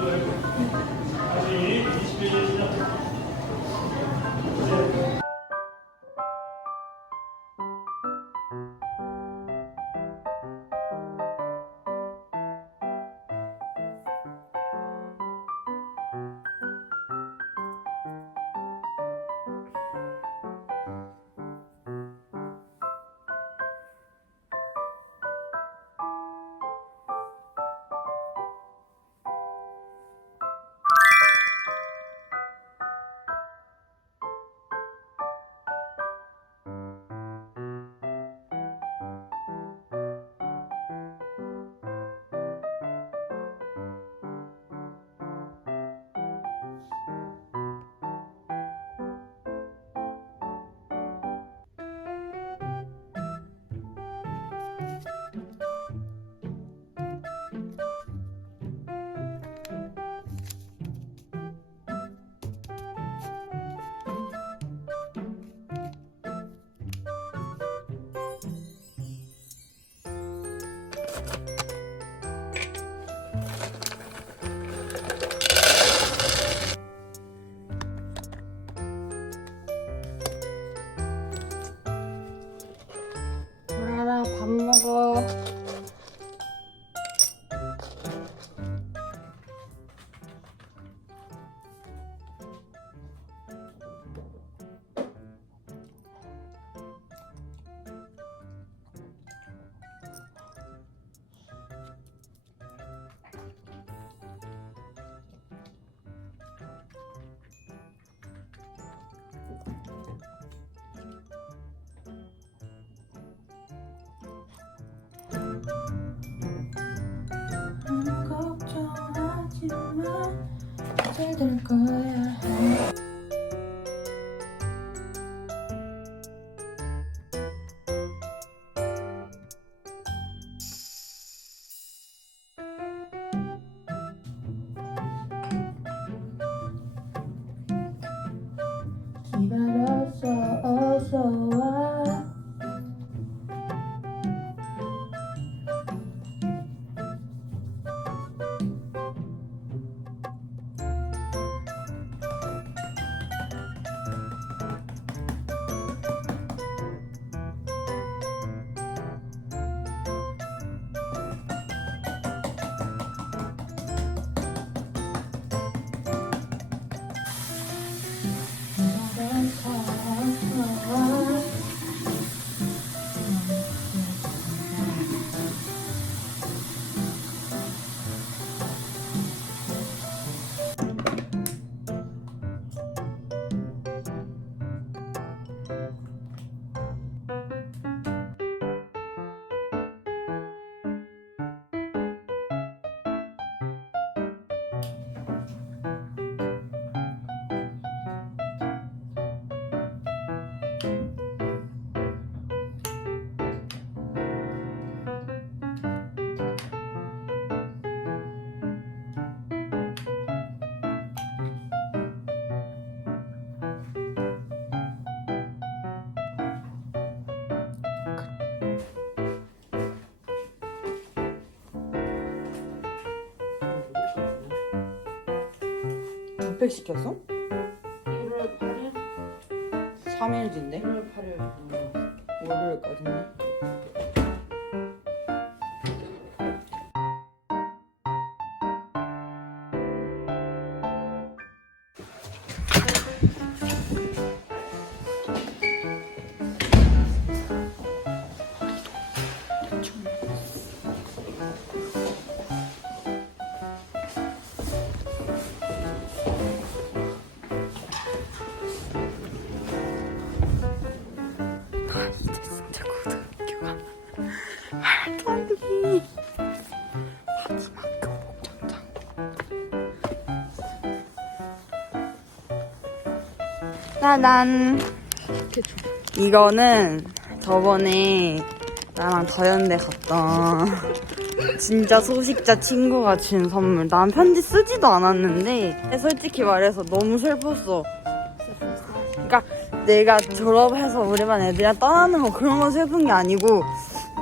보라 기 몇백 시켰어? 1월 8일? 3일 뒤인데? 1월 8일. 월요일까지인 짜잔 이거는 저번에 나랑 더현대 갔던 진짜 소식자 친구가 준 선물. 난 편지 쓰지도 않았는데 솔직히 말해서 너무 슬펐어. 그러니까 내가 졸업해서 우리 반 애들이랑 떠나는 거 그런 거 슬픈 게 아니고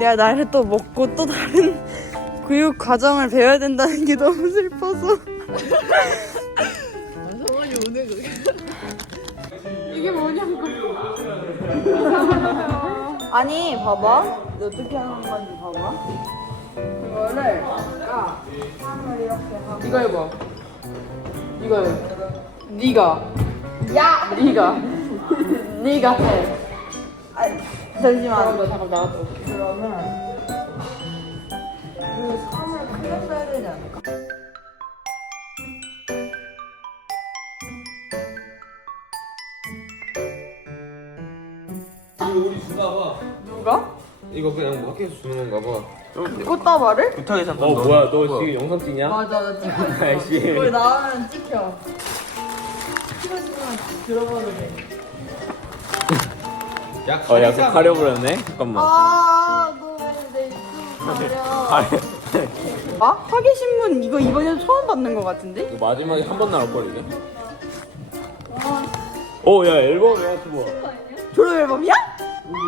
내가 나를 또 먹고 또 다른 교육 과정을 배워야 된다는 게 너무 슬퍼서. 이게 뭐냐고 아니, 봐봐. 어떻게 하는 건지 봐봐. 이거를, 까, 함을 이렇게 하고. 이거 해봐 이거 해 니가 야 니가 니가 해 아, 잠시만. 잠깐만 잠깐 나왔어 그러면, 이 3을 크게 써야 되지 않을까? 누가? 이거 그냥 뭐 학교에서 주는 건가 봐. 꽃다발을? 부탁해 잠깐. 어 뭐야 너 지금 영상 찍냐? 맞아, 나 찍고 있어. 아이씨. 거기 나오면 찍혀. 싫어지면 들어봐도 돼. 야 어, 약간 가려버렸네? 잠깐만. 아, 너왜내 유튜브 가려? 아, 아? 화계신문 이거 이번에 처음 받는 것 같은데? 이거 마지막에 한 번 나올 걸, 이게? 오, 야, 앨범이야, 그거. 졸업 앨범이야?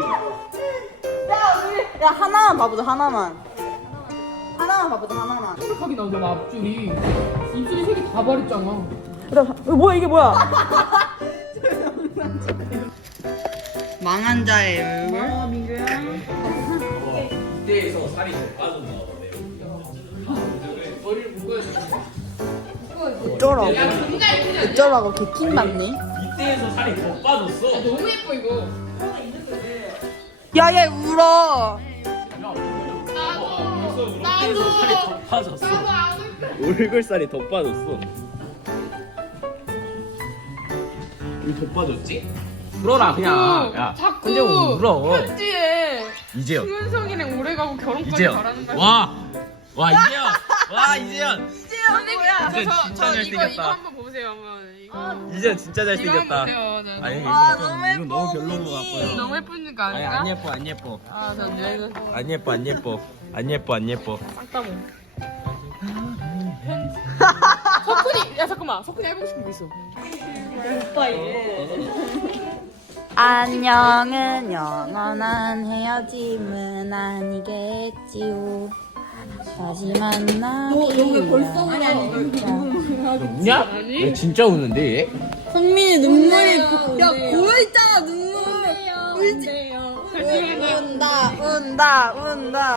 야, 우리 야 하나만 봐보자 하나만. 하나만 봐보자 하나만. 생각하게 나오나 앞줄이 입술이 색이 다 바랬잖아 어, 뭐야 이게 뭐야? 망한 자의 얼굴. 아 민규야. 이때에서 살이 더 빠졌나 머리를 묶어야 돼 어쩌라고? 어쩌라고 개킹 맞네. 이때에서 살이 더 빠졌어. 너무 예뻐 이거 야얘 울어. 이때에서 살이 더 빠졌어. 얼굴살이 더 빠졌어. 왜더 빠졌지? 울어라, 그냥. 야, 자꾸 근데 울어. 편지에 이재현. 승은성이랑 오래 가고 결혼까지 이재현. 바라는 거야 와! 와, 이재현! 와, 이재현! 선생님 저, 진짜 저, 진짜 저 이거 잘생겼다. 이거 한번 보세요 한번 이거 이재현 진짜 이거 잘생겼다. 아니, 너무, 아, 이거 좀, 너무 이건 너무 예뻐, 별로인 것 언니. 같고요. 너무 예쁘니까 아니, 아닌가? 안 예뻐, 안 예뻐. 아, 전 이거 안 예뻐, 안 예뻐. 안 예뻐, 안 예뻐. 싹다고 석훈이 야 잠깐만 석훈이 해보고 싶은 거 있어 안녕은 영원한 헤어짐은 아니겠지요. 다시 만나. 너 여기 벌써 아니 아니 우냐? 아니? 진짜 우는데 얘? 성민이 눈물이 고, 야 고여 있잖아 눈물. 울지. 운다 운다 운다.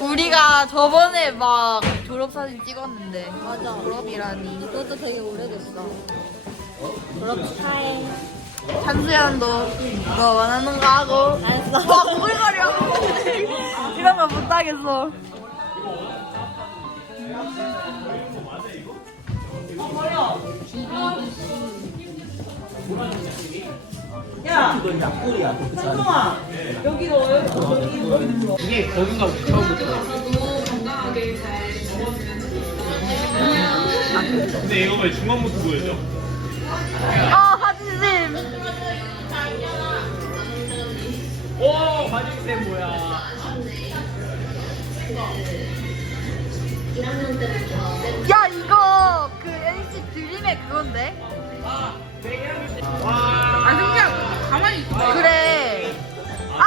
우리가 저번에 막 졸업사진 찍었는데 맞아. 졸업이라니. 그것도 되게 오래됐어. 졸업 축하해 찬수연도 너 원하는 거 하고 알았어. 막 오글거려 이런 거 못하겠어 이게 거긴가 보다, 처음부터. 근데 이거 왜 중간부터 보여줘? 아 하진심 오, 화장쌤 뭐야? 야 이거 그 NC 드림의 그건데 아 승기야 가만히 있어 그래 아!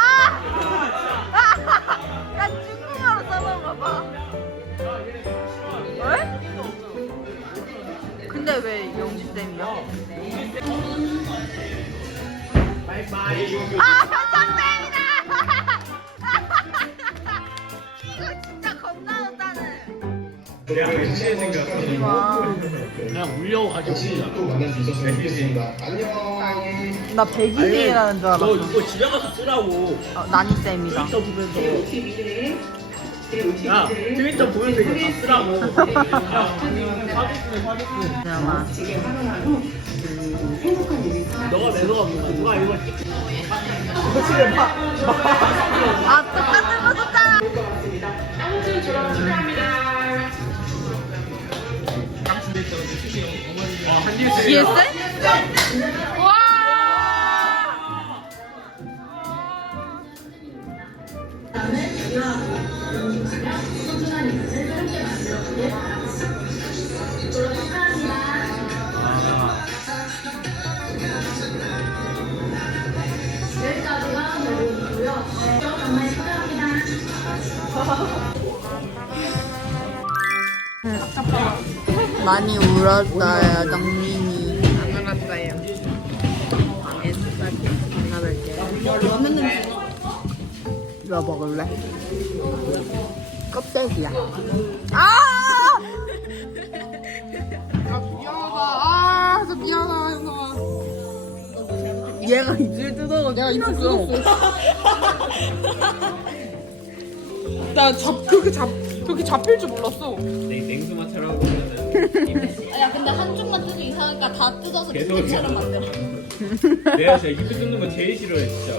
야 중국어로 써본가 봐 왜? 근데 왜 영주쌤이야? 아 현상쌤이다! 이거 진짜 겁나 못하는 그 냥 울려가지고. 나 백일이라는 줄 너 알았어. 이거 집에 가서 쓰라고. 어, 나니쌤이다. 저 보면서. 야 트위터 보면서 이거 다 쓰라고 야 사기꾼 사기꾼 너가 매너가 없는 누가 이걸 찍아 똑같은 거 좋다. GS? 와! 많이 울었어요, 정민 먹을래? 껍데기야. 아! 아, 미안하다. 아, 진짜 미안하다, 현성아. 얘가 입술 뜯어서 내가 입술 뜯었어. 나 잡, 그렇게 잡, 그렇게 잡힐 줄 몰랐어. 냉수 마차라고 하면은 야, 근데 한쪽만 뜯으면 이상하니까 다 뜯어서 계속 빈대처럼 만들어. 내가 진짜 입술 뜯는 거 제일 싫어해 진짜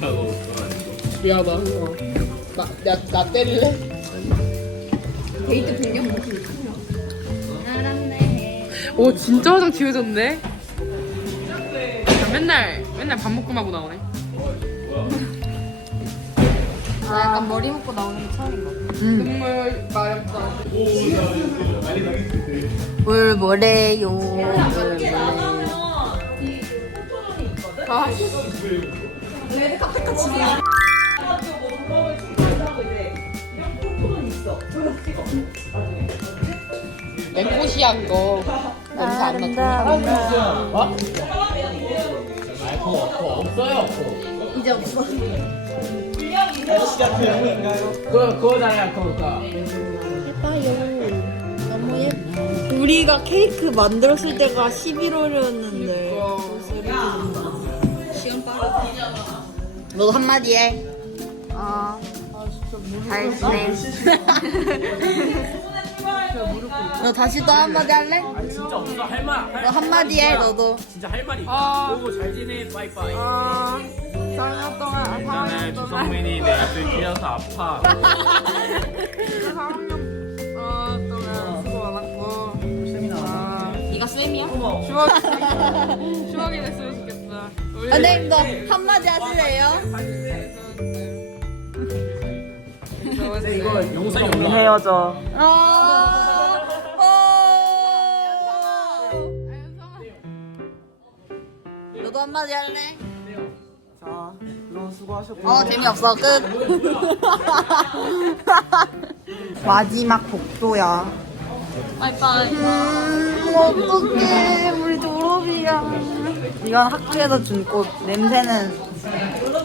그렇다고 아니고 미안하다, 현성아. 나, 나, 나 때릴래? 데이트 알았네. 오, 진짜 화장 지워졌네? 야, 맨날, 맨날 밥 먹고 나고 나오네. 나 약간 머리 묶고 나오는 게 처음인 것 같아. 정말 마렵다. 물 뭐래요? 물 뭐래요? 아, 맹고시한 거 냄새 안 나죠? 어? 아이 그거 그거 없어요 그거 이제 없어. 그거 그거잖아요 그거 너무 예뻐. 우리가 케이크 만들었을 때가 11월이었는데. 너도 한마디 해. 아, 잘 지내. 너 다시 또 한마디 할래? 진짜 없어 할말 너 한마디 해, 너도. 진짜 할 말이 아. 오고 잘 지내 빠이빠이 아, 4년 동안, 아, 4년 동안. 주성민이 내 입술 찢어서 아파 4학년 어, 동안 수고 많았고. 아, 네가 쌤이야? 추억이, 추억이 됐으면 좋겠다. 선생님, 너 한마디 하실래요? 이거 영상이 올라 헤어져. 어. 너도 한마디 할래? 자, 그럼 수고하셨고. 어, 재미없어. 끝. 마지막 복도야. 빠이빠이. 음, 어떡해. 우리 졸업이야. 이건 학교에서 준 꽃. 냄새는,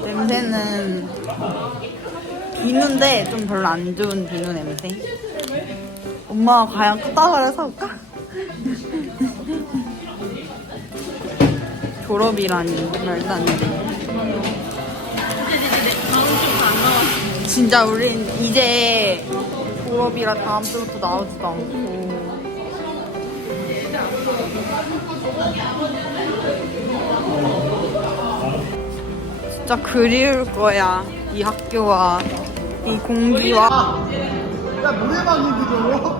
냄새는 비누인데 좀 별로 안 좋은 비누 냄새. 엄마가 과연 꽃다발을 사올까? 졸업이라니. 말도 안 돼. 진짜 우린 이제 졸업이라 다음 주부터 나오지도 않고. 진짜 그리울 거야. 이 학교와 이 공기와. 야, 노래방이 그죠?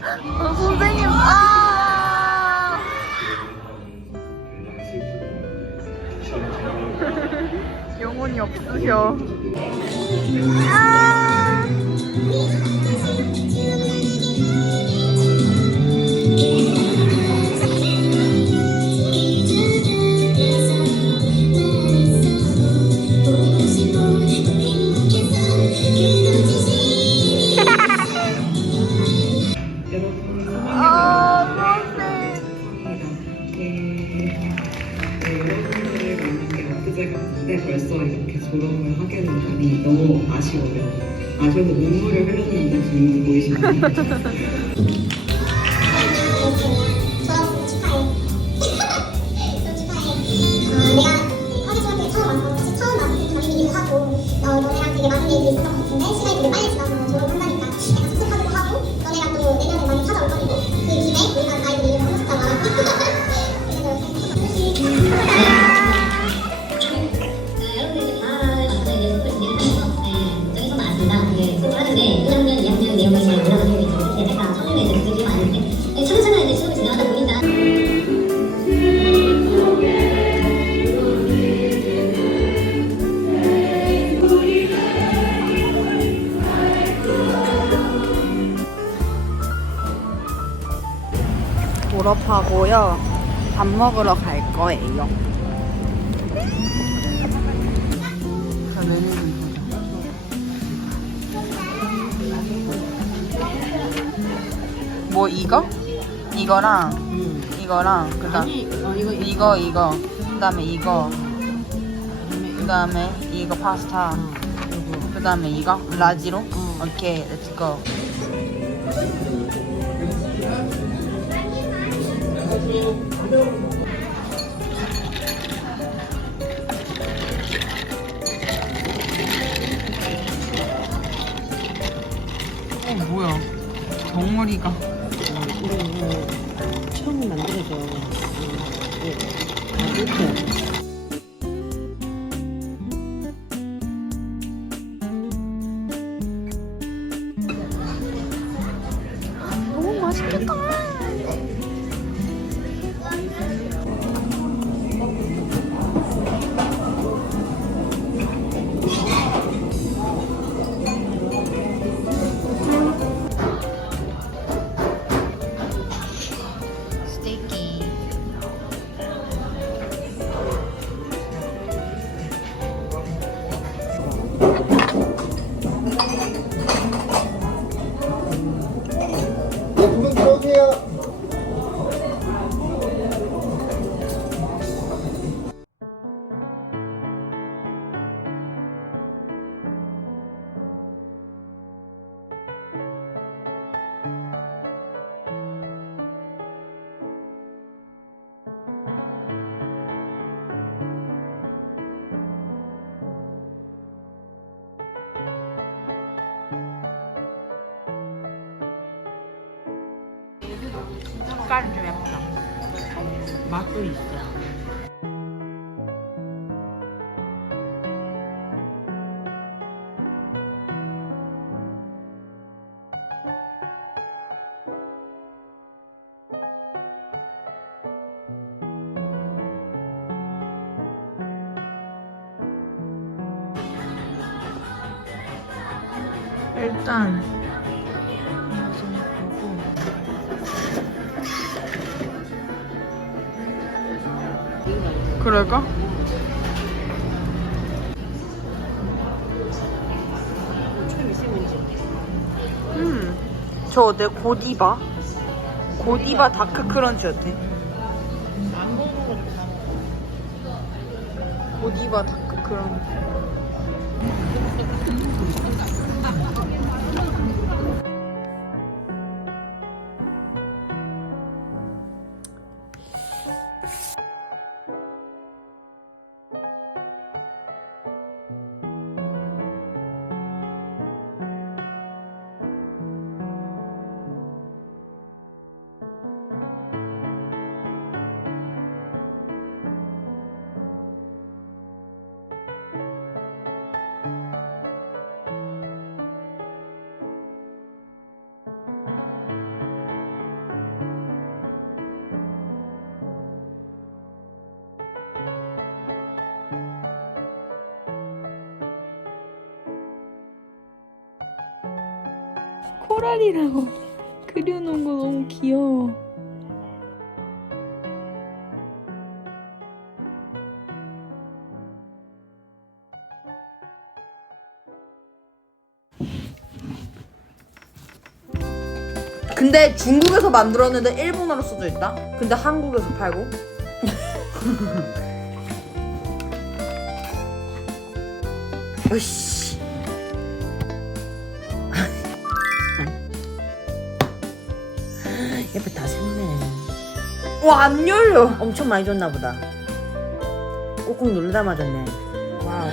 어, 선생님, 아! 영혼이 없으셔. 아! 아, 저도 공부를 하려는 분이 보이시네요. 가고요. 밥 먹으러 갈 거예요. 뭐 이거? 이거랑 이거랑 그다음 이거 이거. 그다음에 이거. 그다음에 이거 파스타. 그다음에 이거? 라지로? 오케이 렛츠고 어 뭐야? 덩어리가. 어, 이거 처음 만들어져 색깔은 좀 예쁘다. 맛도 있어. 일단 그럴까? 음, 저 어때? 고디바? 고디바 다크 크런치 어때? 고디바 다크 크런치. 코랄이라고 그려놓은 거 너무 귀여워. 근데 중국에서 만들었는데 일본어로 써져 있다? 근데 한국에서 팔고? 으씨. 옆에 다 생네. 와, 안 열려. 엄청 많이 줬나 보다. 꾹꾹 누르다 맞았네. 와우.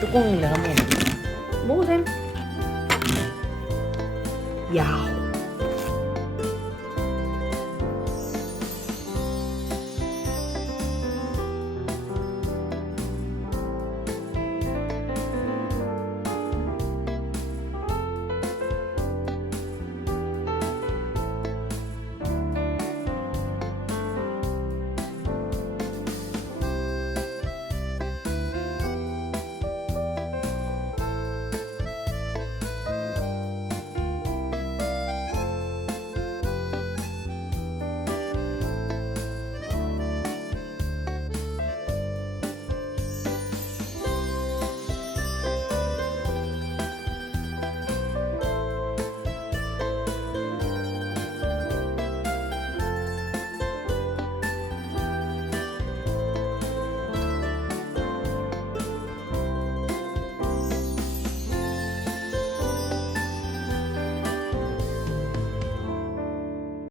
뚜껑이 내가 먹어. 먹으셈. 야,